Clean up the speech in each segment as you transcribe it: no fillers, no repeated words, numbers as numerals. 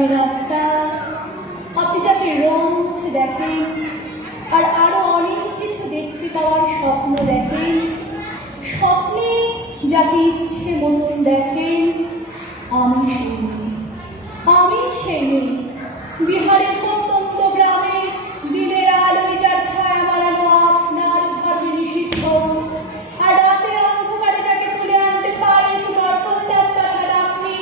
গ্রামের রাস্তা, আপনি যাকে রোজ দেখেন আর আরো অনেক কিছু দেখতে পাওয়ার স্বপ্ন দেখেন, স্বপ্নে যাকে ইচ্ছে মতন দেখেন, আমি সেই মেয়ে, আমি সেই মেয়ে। বিহারের প্রত্যন্ত গ্রামে দিনের আলোয় যার ছায়া মারানো আপনার ধর্মে নিষিদ্ধ, আর রাতের অন্ধকারে যাকে তুলে আনতে পারেন গর্ভদাস্তার আপনি,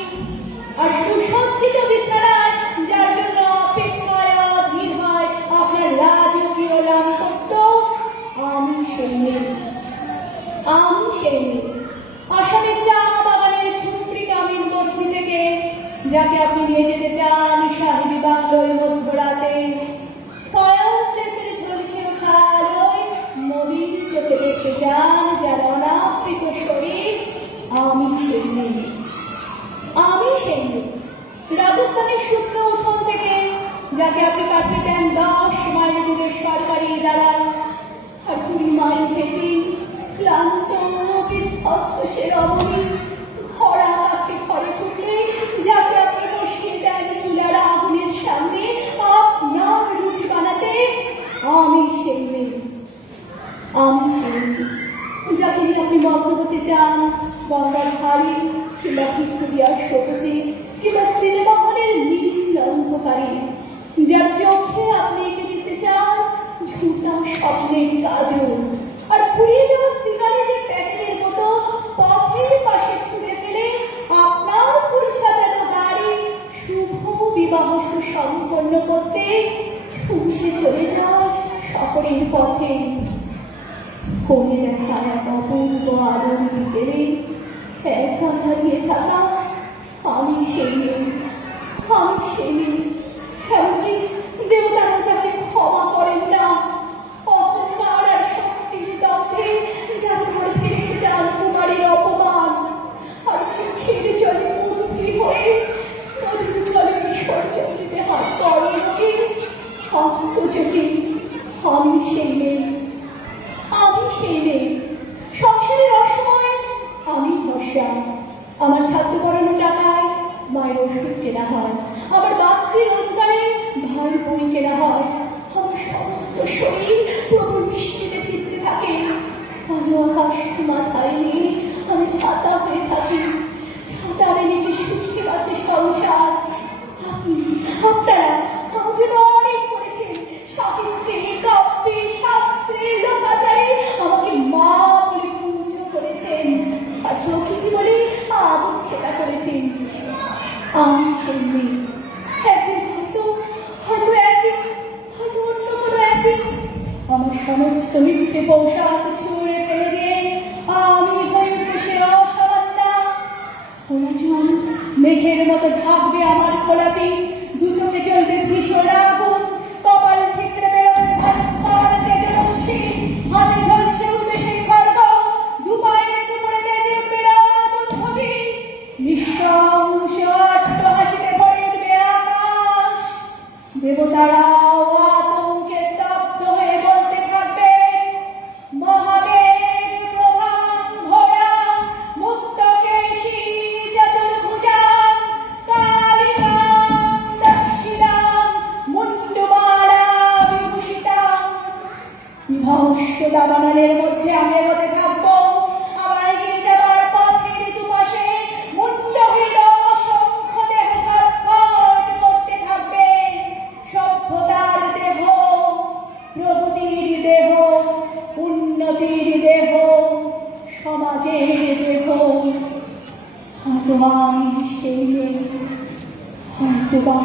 আর সুসজ্জিত বিছানায় যার জন্য অপেক্ষায় অধীর হয় আপনার রাজকীয় দাম্পত্য, আমি সেই মেয়ে, আমি সেই মেয়ে। আসামের চা বাগানের ঝুপড়ি গ্রামীণ বস্তি থেকে যাকে আপনি নিয়ে যেতে চান সাহেবী বাংলোয় মধ্যরাতে, ঝলসে ওঠা আলোয় নদীর চোখে দেখতে চান যার অনাবৃত শরীর, আমি সেই মেয়ে, আমি সেই মেয়ে। রাজস্থানের শুকনো উঠোন থেকে যাকে আপনি পাঠিয়ে দেন 10 মাইল দূরের সরকারি দালাল, আর 20 মাইল হেঁটে ক্লান্ত বিধ্বস্ত সে রমণী ভরা কাঠে ঘরে ঢুকলে যাকে আপনি বসিয়ে দেন চুলার আগুনের সামনে আপনার রুটি বানাতে, আমি সেই মেয়ে, আমি সেই মেয়ে। যাকে নিয়ে আপনি মগ্ন হতে চান গঙ্গার ধারে কিংবা ভিক্টোরিয়ার সবুজে কিংবা সিনেমা হলের নীল অন্ধকারে, যার চোখে আপনি এঁকে দিতে চান ঝুটা স্বপ্নের কাজল, আর পুড়িয়ে যাওয়া সিগারেটের প্যাকেটের মতো পথের পাশে ছুঁড়ে ফেলে আপনার ফুল সাজানো গাড়ি শুভ বিবাহ সুসম্পন্ন করতে ছুটে চলে যায় শহরের পথে। কোণে দেখা এক অপূর্ব আলোর বিকেলে একা দাঁড়িয়ে থাকা, আমি সেই মেয়ে, আমি সেই মেয়ে। এমনকি দেবতারা যাকে ক্ষমা করেন না, অহংকার আর শক্তির দম্ভে যার ঘরে রেখে যান কুমারীর অপমান, আর চোখের জলে মূর্তি হয়ে নদীর জলে বিসর্জন দিতে হয় তরলকে আত্মযোগে, আমি সেই মেয়ে, আমি সেই মেয়ে। সংসারের অসময়ে আমি বসা, আমার ছাত্র পড়ানোর টাকায় মায়ের ওষুধ কেনা হয়, আমার বাড়তি রোজগারে ভাই বই কেনা হয়, আমার সমস্ত শরীর প্রবল বৃষ্টিতে ভিজতে থাকে, কালো আকাশ মাথায় নিয়ে আমি ছাতা হয়ে থাকি, ছাতার নিচে শুকিয়ে আছে সংসার। আপনি আপনারা আমার জন্য অনেক করেছেন, সাহিত্যে কাব্যে শাস্ত্রে লোকাচারে আমাকে মা বলে পুজো করেছেন, আর প্রকৃতি বলে আদর খেলা করেছেন, আমি সেই মেয়ে। একদিন হয়তো একদিন হয়তো অন্য কোনো একদিন আমার সমস্ত মিথ্যে পোশাক ছুঁড়ে ফেলে দিয়ে আমি হয়ে সে অসামান্যা। খোলা চুল মেঘের মতো ঢাকবে আমার খোলাতে, দু চোখে জ্বলবে ভীষণ আগুন, কপাল ঠিকরে বেরোবে ভয়ঙ্কর তেজের রশ্মি, হাতে ঝলসে উঠবে সেই খড়গ, দু পায়ে বেঁধে পড়ে বেজে উঠবে রাজনতুন ছবি, নিঃশংস অট্টহাসিতে ভরে উঠবে আকাশ। দেবতারাও আতঙ্কে স্তব্ধ হয়ে বলতে থাকবেন, মহাবেগ প্রভাং ঘোড়াং মুক্তকেশী চতুর্ভুজাং কালিকাং দক্ষিণাং মুন্ডমালা বিভূষিতাং। বিভৎস দাবানলের মধ্যে আমি এগোতে থাকবো, আমার এগিয়ে যাবার পথের দুপাশে মুন্ডহীন অসংখ্য দেহ ছটফট করতে থাকবে। সভ্যতার দেহ, প্রগতির দেহ, উন্নতির দেহ, সমাজের দেহ, হয়তো আমি সেই মেয়ে, হয়তো বা